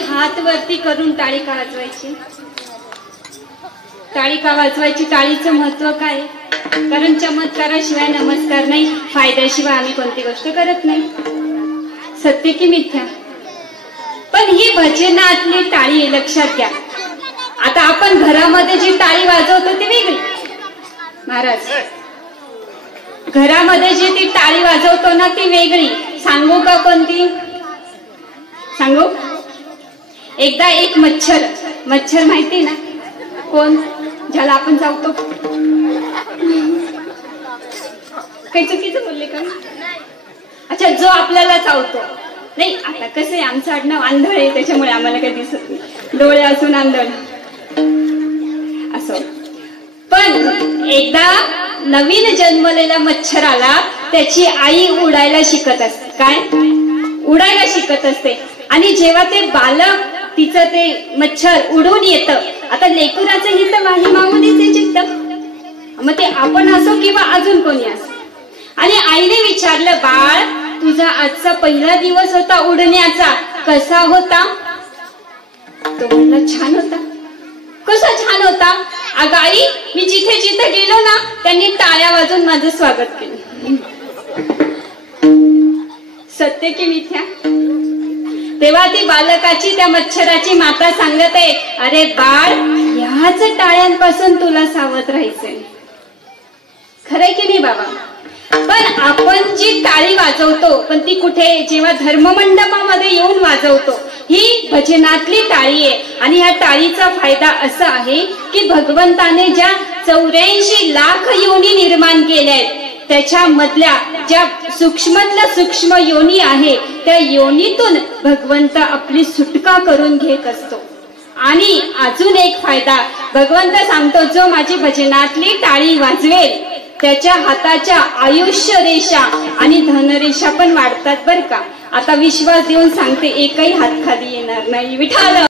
हात वरती करून टाळी का वाजवायची? टाळी का वाजवायची? टाळीचं महत्व काय? कारण चमत्काराशिवाय नमस्कार नाही, फायद्याशिवाय आम्ही कोणती गोष्ट करत नाही. सत्य की मिथ्या? पण ही भजनातली टाळी लक्षात घ्या. आता आपण घरामध्ये जी टाळी वाजवतो ती वेगळी. महाराज, घरामध्ये जी ती टाळी वाजवतो ना ती वेगळी. सांगू का कोणती? सांगू? एकदा एक मच्छर माहिती ना कोण? ज्याला आपण चावतो. काही चुकीचं बोलले का? अच्छा, जो आपल्याला चावतो. नाही, आता कसं आहे, आमचं आडनाव आंधळ आहे त्याच्यामुळे आम्हाला काही दिसत नाही. डोळे असून आंधळ असो. पण एकदा नवीन जन्मलेल्या मच्छराला त्याची आई उडायला शिकत असते. काय? उडायला शिकत असते. आणि जेव्हा ते बालक तिचं ते मच्छर उडून येतं, आता लेकराचं हित माऊलीचे चित्त, मग ते आपण असो किंवा अजून कोणी असो. आणि आईने विचारलं, बाळ, तुझा आजचा पहिला दिवस होता उडण्याचा, कसा होता? तो म्हणला, छान होता. कसा छान होता? अगं आई, मी जिथे जिथे गेलो ना त्यांनी टाळ्या वाजून माझं स्वागत केलं. सत्य की मिथ्या? तेव्हा ती बालकाची, त्या मच्छराची माता सांगत आहे, अरे बाळ, ह्याच टाळ्यांपासून तुला सावध राहायचंय. खरंय की नाही बाबा? पण आपण जी टाळी वाजवतो, पण ती कुठे? जेव्हा धर्ममंडपामध्ये येऊन वाजवतो. ही भजनातली टाळी आहे. आणि ह्या टाळीचा फायदा असा आहे की भगवंताने ज्या 84 लाख योनी निर्माण केल्या आहेत, त्याच्यामधल्या ज्या सूक्ष्मातल्या सूक्ष्म योनी आहे, त्या योनीतून भगवंत आपली सुटका करून घेत असतो. आणि अजून एक फायदा भगवंत सांगतो, जो माझी भजनातली टाळी वाजवेल त्याच्या हाताच्या आयुष्य रेषा आणि धनरेषा पण वाढतात बरं का. आता विश्वास देऊन सांगते, एकही हात खाली येणार नाही. विठाल.